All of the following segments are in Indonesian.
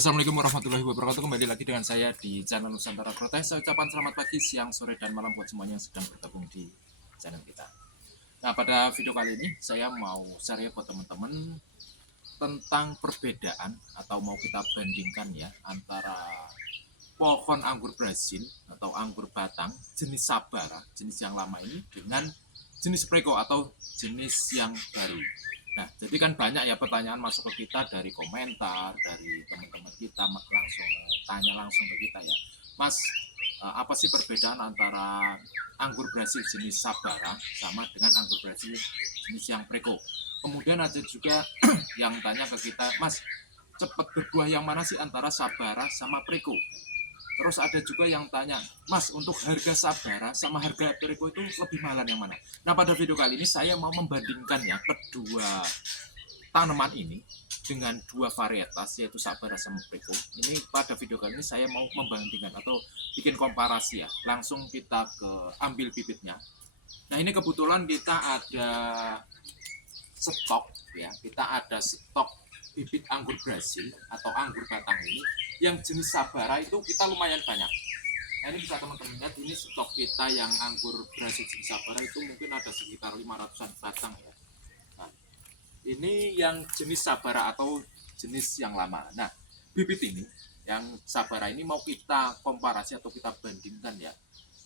Assalamualaikum warahmatullahi wabarakatuh. Kembali lagi dengan saya di channel Nusantara Protes. Saya ucapkan selamat pagi, siang, sore, dan malam buat semuanya yang sedang bergabung di channel kita. Nah, pada video kali ini saya mau share buat teman-teman tentang perbedaan atau mau kita bandingkan ya antara pohon anggur Brazil atau anggur batang jenis Sabara, jenis yang lama ini dengan jenis Preko atau jenis yang baru. Nah, jadi kan banyak ya pertanyaan masuk ke kita dari komentar, dari teman-teman kita langsung tanya langsung ke kita ya. Mas, apa sih perbedaan antara anggur Brazil jenis Sabara sama dengan anggur Brazil jenis yang Preko? Kemudian ada juga yang tanya ke kita, Mas, cepat berbuah yang mana sih antara Sabara sama Preko? Terus ada juga yang tanya, Mas, untuk harga Sabara sama harga Preko itu lebih mahal yang mana? Nah, pada video kali ini saya mau membandingkan ya kedua tanaman ini dengan dua varietas yaitu Sabara sama Preko. Ini pada video kali ini saya mau membandingkan atau bikin komparasi ya. Langsung kita ke ambil bibitnya. Nah, ini kebetulan kita ada stok ya. Kita ada stok bibit anggur Brazil atau anggur batang ini yang jenis Sabara itu kita lumayan banyak. Nah, ini bisa teman-teman lihat, ini stok kita yang anggur Brazil jenis Sabara itu mungkin ada sekitar 500-an batang ya. Nah, ini yang jenis Sabara atau jenis yang lama. Nah, bibit ini yang Sabara ini mau kita komparasi atau kita bandingkan ya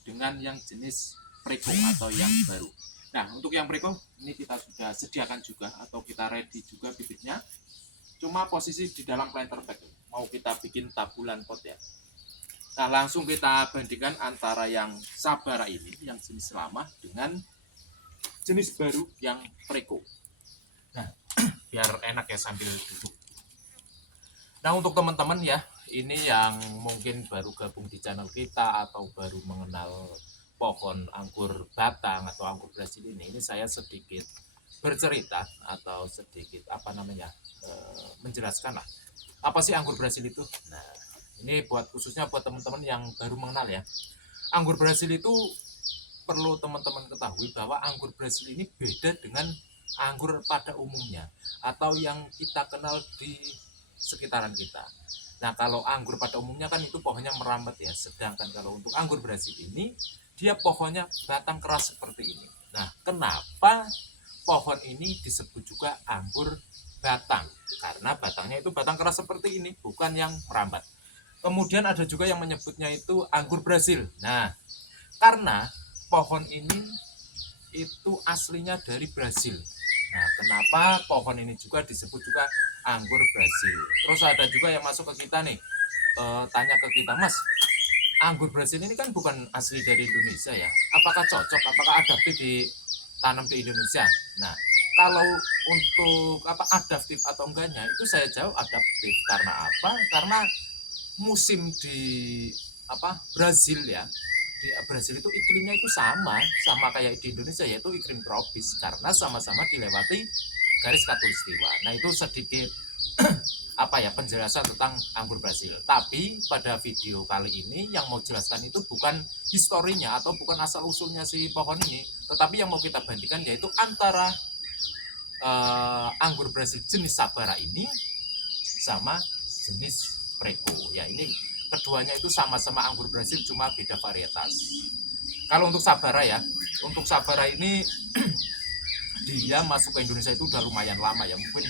dengan yang jenis Preko atau yang baru. Nah, untuk yang Preko ini kita sudah sediakan juga atau kita ready juga bibitnya. Cuma posisi di dalam planter bag, mau kita bikin tabulan pot ya. Nah, langsung kita bandingkan antara yang Sabara ini yang jenis lama dengan jenis baru yang Preko. Nah, biar enak ya sambil duduk. Nah, untuk teman-teman ya, ini yang mungkin baru gabung di channel kita atau baru mengenal pohon anggur batang atau anggur Brazil ini saya sedikit bercerita atau sedikit menjelaskan lah apa sih anggur Brazil itu. Nah, ini khususnya buat teman-teman yang baru mengenal ya. Anggur Brazil itu perlu teman-teman ketahui bahwa anggur Brazil ini beda dengan anggur pada umumnya atau yang kita kenal di sekitaran kita. Nah, kalau anggur pada umumnya kan itu pohonnya merambat ya, sedangkan kalau untuk anggur Brazil ini dia pohonnya batang keras seperti ini. Nah, kenapa pohon ini disebut juga anggur batang? Karena batangnya itu batang keras seperti ini, bukan yang merambat. Kemudian ada juga yang menyebutnya itu anggur Brazil. Nah, karena pohon ini itu aslinya dari Brazil. Nah, kenapa pohon ini juga disebut juga anggur Brazil? Terus ada juga yang masuk ke kita nih, tanya ke kita, Mas, anggur Brazil ini kan bukan asli dari Indonesia ya. Apakah cocok? Apakah adaptif ditanam di Indonesia? Nah, kalau untuk adaptif atau enggaknya itu saya jawab adaptif. Karena apa? Karena musim di Brazil ya. Di Brazil itu iklimnya itu sama kayak di Indonesia, yaitu iklim tropis karena sama-sama dilewati garis khatulistiwa. Nah, itu sedikit penjelasan tentang anggur Brazil. Tapi pada video kali ini yang mau jelaskan itu bukan historinya atau bukan asal usulnya si pohon ini, tetapi yang mau kita bandingkan yaitu antara anggur Brazil jenis Sabara ini sama jenis Preko. Ya, ini keduanya itu sama-sama anggur Brazil cuma beda varietas. Kalau untuk Sabara ya, untuk Sabara ini dia masuk ke Indonesia itu udah lumayan lama ya, mungkin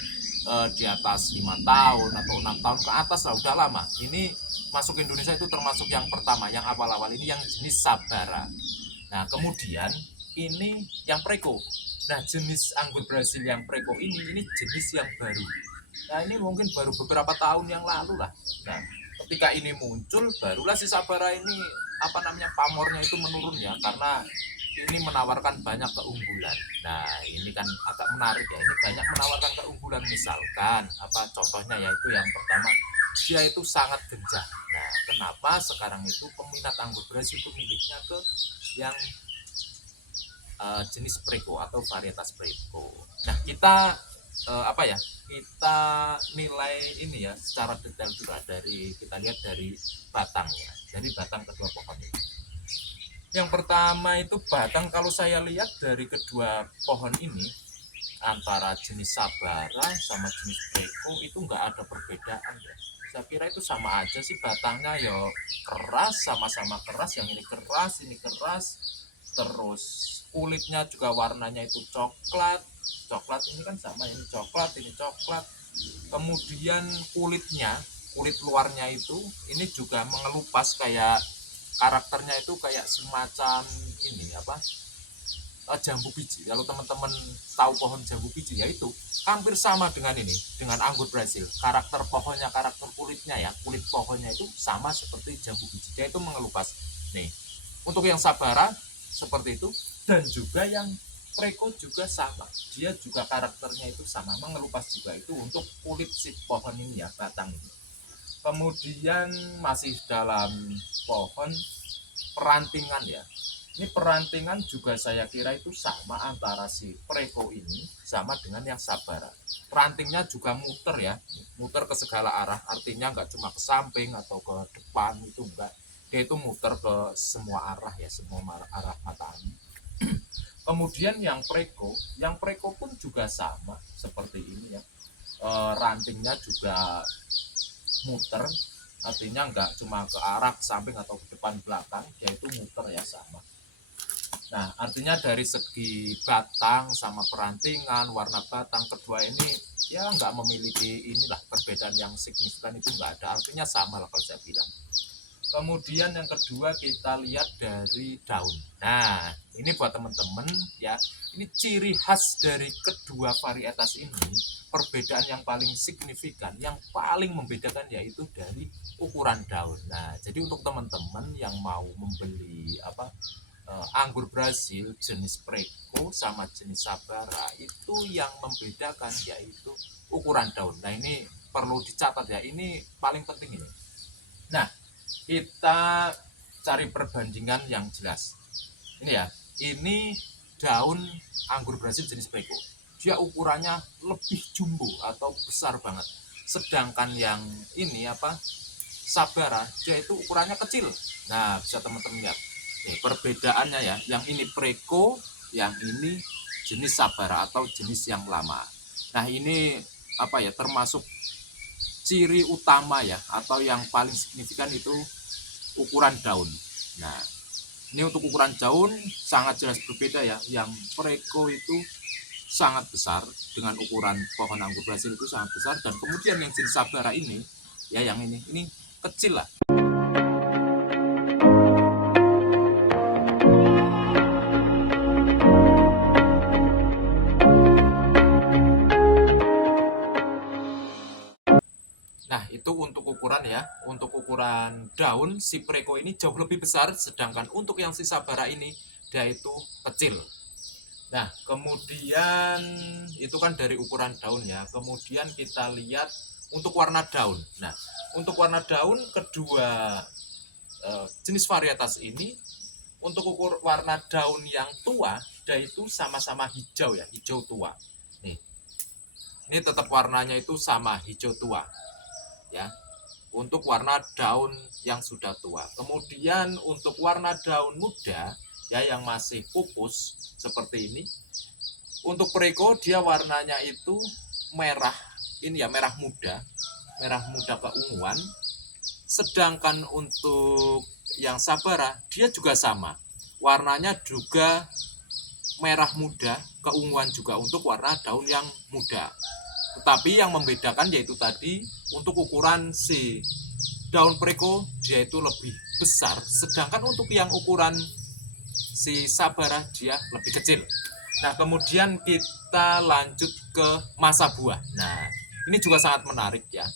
di atas 5 tahun atau 6 tahun ke atas lah, udah lama. Ini masuk ke Indonesia itu termasuk yang pertama, yang awal-awal ini yang jenis Sabara. Nah, kemudian ini yang Preko. Nah, jenis anggur Brazil yang Preko ini jenis yang baru. Nah, ini mungkin baru beberapa tahun yang lalu lah. Nah, ketika ini muncul barulah si Sabara ini pamornya itu menurun ya, karena ini menawarkan banyak keunggulan. Nah, ini kan agak menarik ya, ini banyak menawarkan keunggulan. Misalkan contohnya yaitu yang pertama, dia itu sangat genjah. Nah, kenapa sekarang itu peminat anggur Brazil itu miliknya ke yang jenis Preko atau varietas Preko. Nah, kita kita nilai ini ya secara detail juga kita lihat dari batangnya, dari batang kedua pohon ini. Yang pertama itu batang, kalau saya lihat dari kedua pohon ini antara jenis Sabara sama jenis Preko itu nggak ada perbedaan ya. Saya kira itu sama aja sih, batangnya ya keras, sama-sama keras, yang ini keras, terus kulitnya juga warnanya itu coklat ini kan sama, ini coklat. Kemudian kulit luarnya itu ini juga mengelupas, kayak karakternya itu kayak semacam ini apa, jambu biji. Kalau teman-teman tahu pohon jambu biji, ya itu hampir sama dengan ini, dengan anggur Brazil. Karakter pohonnya, karakter kulitnya ya, kulit pohonnya itu sama seperti jambu biji. Dia itu mengelupas. Nih, untuk yang Sabara seperti itu, dan juga yang Preko juga sama. Dia juga karakternya itu sama, mengelupas juga. Itu untuk kulit si pohon ini ya, batang ini. Kemudian masih dalam pohon, perantingan ya. Ini perantingan juga saya kira itu sama antara si Preko ini sama dengan yang Sabara. Rantingnya juga muter ya, muter ke segala arah. Artinya nggak cuma ke samping atau ke depan, itu enggak. Dia itu muter ke semua arah ya, semua arah mata angin. Kemudian yang Preko pun juga sama seperti ini ya. Rantingnya juga muter, artinya nggak cuma ke arah samping atau ke depan belakang, dia itu muter ya, sama. Nah, artinya dari segi batang sama perantingan, warna batang kedua ini ya nggak memiliki inilah perbedaan yang signifikan, itu nggak ada, artinya sama lah kalau saya bilang. Kemudian yang kedua kita lihat dari daun. Nah, ini buat teman-teman ya, ini ciri khas dari kedua varietas ini, perbedaan yang paling signifikan, yang paling membedakan yaitu dari ukuran daun. Nah, jadi untuk teman-teman yang mau membeli anggur Brazil jenis Preko sama jenis Sabara, itu yang membedakan yaitu ukuran daun. Nah, ini perlu dicatat ya, ini paling penting ini. Nah, kita cari perbandingan yang jelas. Ini ya, ini daun anggur Brazil jenis Preko. Dia ukurannya lebih jumbo atau besar banget. Sedangkan yang ini Sabara, dia itu ukurannya kecil. Nah, bisa teman-teman lihat. Perbedaannya ya, yang ini Preko, yang ini jenis Sabara atau jenis yang lama. Nah, ini termasuk ciri utama ya, atau yang paling signifikan itu ukuran daun. Nah, ini untuk ukuran daun sangat jelas berbeda ya. Yang Preko itu sangat besar dengan ukuran pohon anggur Brazil itu sangat besar, dan kemudian yang jenis Sabara ini ya, yang ini kecil lah. Nah, itu untuk ukuran ya. Untuk ukuran daun, si Preko ini jauh lebih besar, sedangkan untuk yang si Sabara ini, dia itu kecil. Nah, kemudian itu kan dari ukuran daun ya. Kemudian kita lihat untuk warna daun. Nah, untuk warna daun kedua jenis varietas ini, untuk ukur warna daun yang tua, dia itu sama-sama hijau ya, hijau tua. Nih, ini tetap warnanya itu sama, hijau tua. Ya, untuk warna daun yang sudah tua. Kemudian untuk warna daun muda ya, yang masih pupus seperti ini, untuk Preko dia warnanya itu merah, ini ya, merah muda keunguan. Sedangkan untuk yang Sabara dia juga sama, warnanya juga merah muda keunguan juga untuk warna daun yang muda. Tetapi yang membedakan yaitu tadi, untuk ukuran si daun Preko dia itu lebih besar, sedangkan untuk yang ukuran si Sabara dia lebih kecil. Nah, kemudian kita lanjut ke masa buah. Nah, ini juga sangat menarik ya.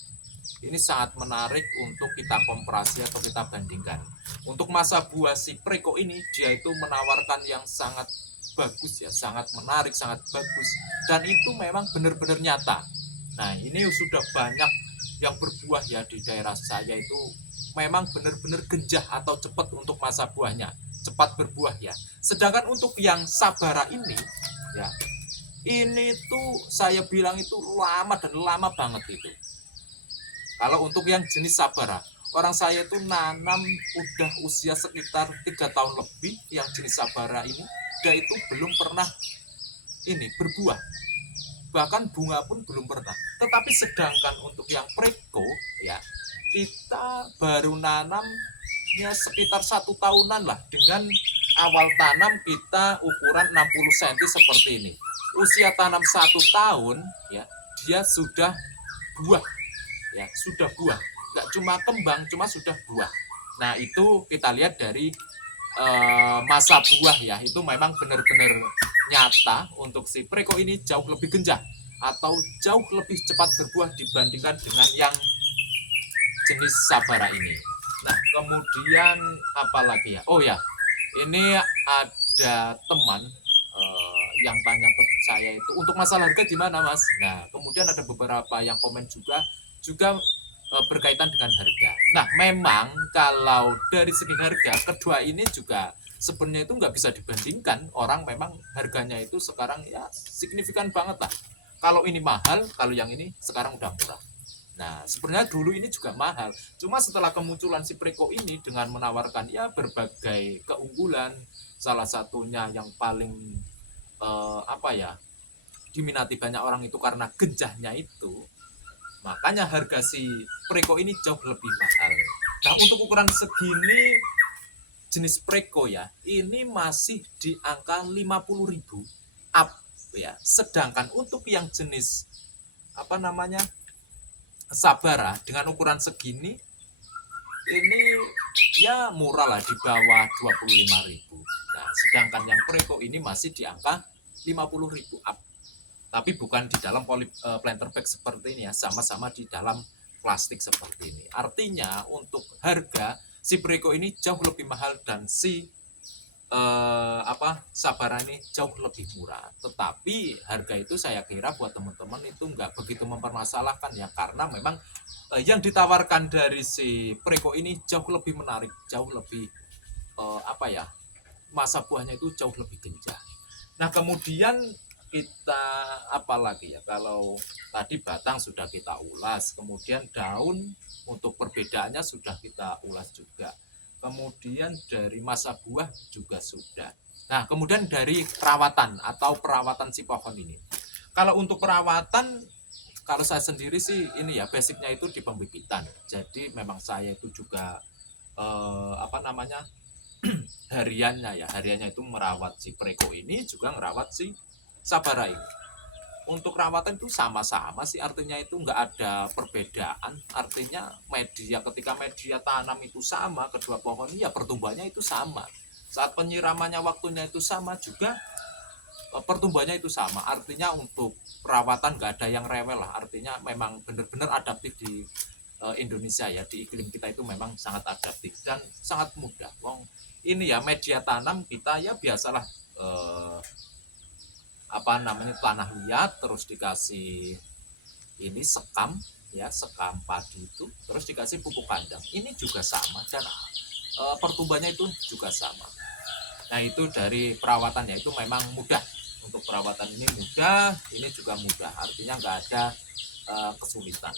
Ini sangat menarik untuk kita komparasi atau kita bandingkan. Untuk masa buah si Preko ini, dia itu menawarkan yang sangat bagus ya, sangat menarik, sangat bagus, dan itu memang benar-benar nyata. Nah, ini sudah banyak yang berbuah ya di daerah saya, itu memang benar-benar genjah atau cepat untuk masa buahnya, cepat berbuah ya. Sedangkan untuk yang Sabara ini ya, ini tuh saya bilang itu lama, dan lama banget itu. Kalau untuk yang jenis Sabara, orang saya itu nanam udah usia sekitar 3 tahun lebih, yang jenis Sabara ini dia itu belum pernah ini berbuah, bahkan bunga pun belum pernah. Tetapi sedangkan untuk yang Preko ya, kita baru nanamnya sekitar 1 tahunan lah, dengan awal tanam kita ukuran 60 cm seperti ini. Usia tanam 1 tahun ya, dia sudah buah ya, sudah buah, nggak cuma kembang, cuma sudah buah. Nah itu kita lihat dari masa buah ya, itu memang benar-benar nyata untuk si Preko ini jauh lebih genjah atau jauh lebih cepat berbuah dibandingkan dengan yang jenis Sabara ini. Nah kemudian apa lagi ya, oh ya, ini ada teman yang tanya ke saya itu untuk masalah harga gimana mas. Nah kemudian ada beberapa yang komen juga berkaitan dengan harga. Nah memang kalau dari segi harga kedua ini juga sebenarnya itu nggak bisa dibandingkan. Orang memang harganya itu sekarang ya signifikan banget lah. Kalau ini mahal, kalau yang ini sekarang udah murah. Nah sebenarnya dulu ini juga mahal, cuma setelah kemunculan si Preko ini dengan menawarkan ya berbagai keunggulan, salah satunya yang paling apa ya diminati banyak orang itu karena genjahnya itu, makanya harga si Preko ini jauh lebih mahal. Nah untuk ukuran segini jenis Preko ya, ini masih di angka 50.000 up ya. Sedangkan untuk yang jenis apa namanya Sabara dengan ukuran segini ini ya murah lah, di bawah 25.000. Nah sedangkan yang Preko ini masih di angka 50.000 up, tapi bukan di dalam planter bag seperti ini ya, sama-sama di dalam plastik seperti ini. Artinya untuk harga si Preko ini jauh lebih mahal dan si Sabara ini jauh lebih murah. Tetapi harga itu saya kira buat teman-teman itu nggak begitu mempermasalahkan ya, karena memang yang ditawarkan dari si Preko ini jauh lebih menarik, jauh lebih masa buahnya itu jauh lebih genjah. Nah kemudian kita apa lagi ya, kalau tadi batang sudah kita ulas, kemudian daun untuk perbedaannya sudah kita ulas juga, kemudian dari masa buah juga sudah. Nah kemudian dari perawatan atau perawatan si pohon ini, kalau untuk perawatan, kalau saya sendiri sih ini ya basicnya itu di pembibitan. Jadi memang saya itu juga hariannya itu merawat si Preko ini, juga merawat si Sabara ini. Untuk rawatan itu sama-sama sih, artinya itu nggak ada perbedaan. Artinya ketika media tanam itu sama, kedua pohon ya pertumbuhannya itu sama. Saat penyiramannya waktunya itu sama juga, pertumbuhannya itu sama. Artinya untuk perawatan nggak ada yang rewel lah. Artinya memang benar-benar adaptif di Indonesia ya, di iklim kita itu memang sangat adaptif dan sangat mudah. Ini ya media tanam kita ya biasalah, tanah liat, terus dikasih ini sekam ya, sekam padi itu, terus dikasih pupuk kandang, ini juga sama, dan pertumbuhannya itu juga sama. Nah itu dari perawatannya itu memang mudah. Untuk perawatan ini mudah, ini juga mudah, artinya nggak ada kesulitan.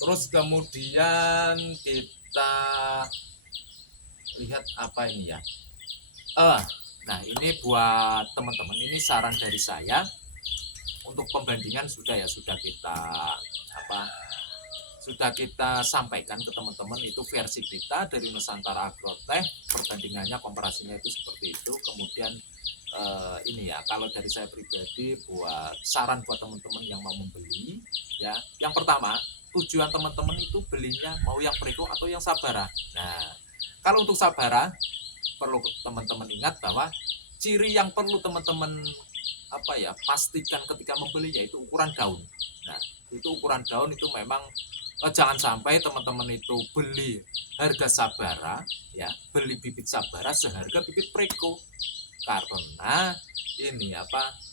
Terus kemudian kita lihat apa ini ya, nah ini buat teman-teman, ini saran dari saya untuk pembandingan sudah kita sampaikan ke teman-teman, itu versi kita dari Nusantara Agrotech, perbandingannya komparasinya itu seperti itu. Kemudian ini ya, kalau dari saya pribadi buat saran buat teman-teman yang mau membeli ya, yang pertama tujuan teman-teman itu belinya mau yang Preko atau yang Sabara. Nah kalau untuk Sabara perlu teman-teman ingat bahwa ciri yang perlu teman-teman pastikan ketika membeli yaitu ukuran daun. Nah itu ukuran daun itu memang jangan sampai teman-teman itu beli harga Sabara ya, beli bibit Sabara seharga bibit Preko, karena ini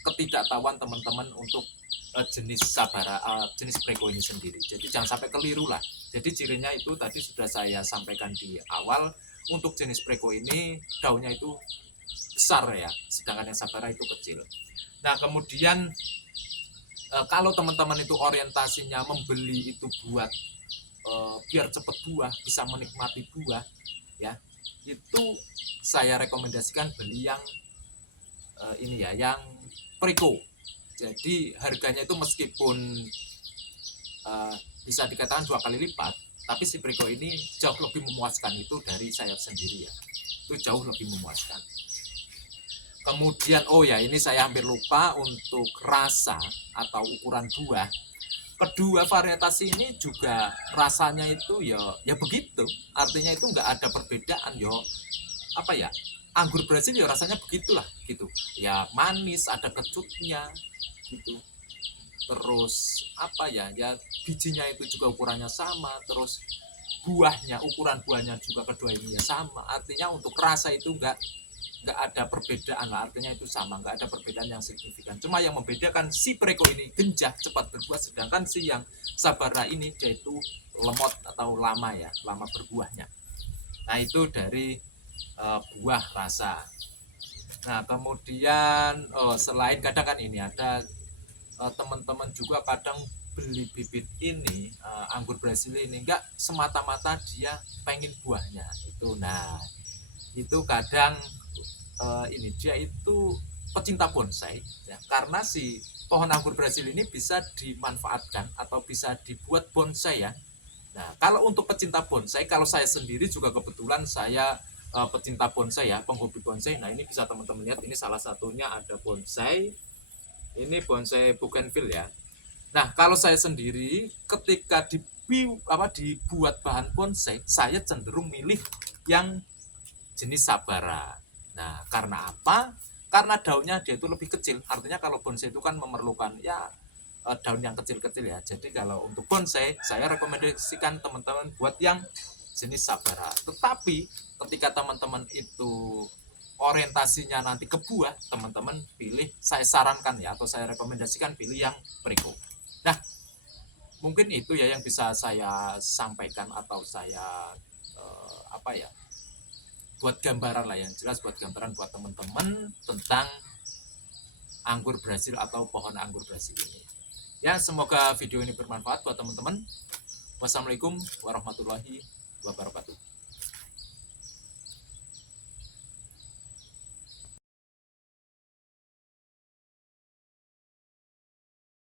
ketidaktahuan teman-teman untuk jenis Sabara, jenis Preko ini sendiri. Jadi jangan sampai keliru lah. Jadi cirinya itu tadi sudah saya sampaikan di awal. Untuk jenis Preko ini daunnya itu besar ya, sedangkan yang Sabara itu kecil. Nah kemudian kalau teman-teman itu orientasinya membeli itu buat biar cepat buah, bisa menikmati buah ya, itu saya rekomendasikan beli yang ini ya, yang Preko. Jadi harganya itu meskipun bisa dikatakan 2 kali lipat, Tapi si Priko ini jauh lebih memuaskan itu dari saya sendiri ya. Itu jauh lebih memuaskan. Kemudian ini saya hampir lupa untuk rasa atau ukuran buah. Kedua varietas ini juga rasanya itu ya begitu. Artinya itu nggak ada perbedaan apa ya? Anggur Brasil ya rasanya begitulah gitu. Ya manis, ada kecutnya gitu. Terus apa ya? Ya bijinya itu juga ukurannya sama, terus ukuran buahnya juga kedua ini ya sama. Artinya untuk rasa itu nggak ada perbedaan lah, artinya itu sama, nggak ada perbedaan yang signifikan. Cuma yang membedakan si Preko ini genjah cepat berbuah, sedangkan si yang Sabara ini yaitu lemot atau lama berbuahnya. Nah itu dari buah rasa. Nah kemudian selain kadang kan ini ada teman-teman juga kadang beli bibit ini anggur Brasil ini nggak semata-mata dia pengen buahnya itu. Nah itu kadang ini dia itu pecinta bonsai ya, karena si pohon anggur Brasil ini bisa dimanfaatkan atau bisa dibuat bonsai ya. Nah kalau untuk pecinta bonsai, kalau saya sendiri juga kebetulan saya pecinta bonsai ya, penghobi bonsai. Nah ini bisa teman-teman lihat, ini salah satunya ada bonsai, ini bonsai bougainville ya. Nah kalau saya sendiri ketika dibuat bahan bonsai, saya cenderung milih yang jenis Sabara. Nah, karena apa? Karena daunnya dia itu lebih kecil. Artinya kalau bonsai itu kan memerlukan daun yang kecil-kecil ya. Jadi kalau untuk bonsai, saya rekomendasikan teman-teman buat yang jenis Sabara. Tetapi ketika teman-teman itu orientasinya nanti ke buah, teman-teman saya sarankan ya, atau saya rekomendasikan pilih yang Priko. Nah, mungkin itu ya yang bisa saya sampaikan atau saya buat gambaran lah, yang jelas buat gambaran buat teman-teman tentang anggur Brasil atau pohon anggur Brasil ini. Ya, semoga video ini bermanfaat buat teman-teman. Wassalamualaikum warahmatullahi wabarakatuh.